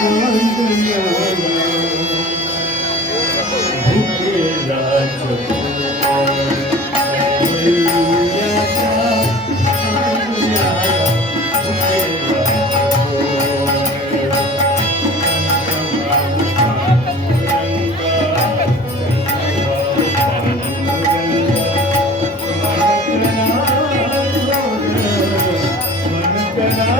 Good night.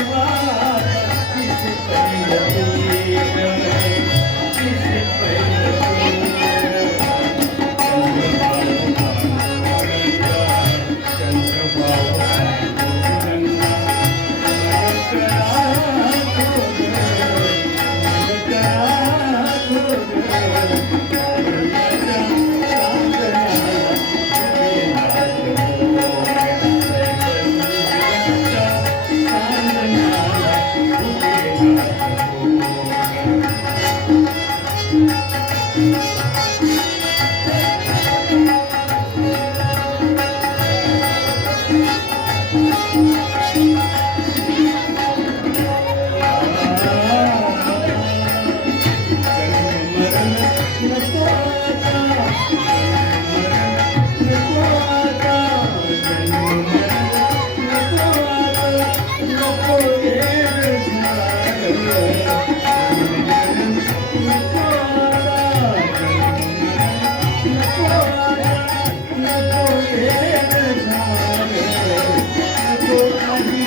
I'm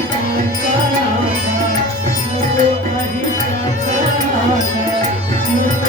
not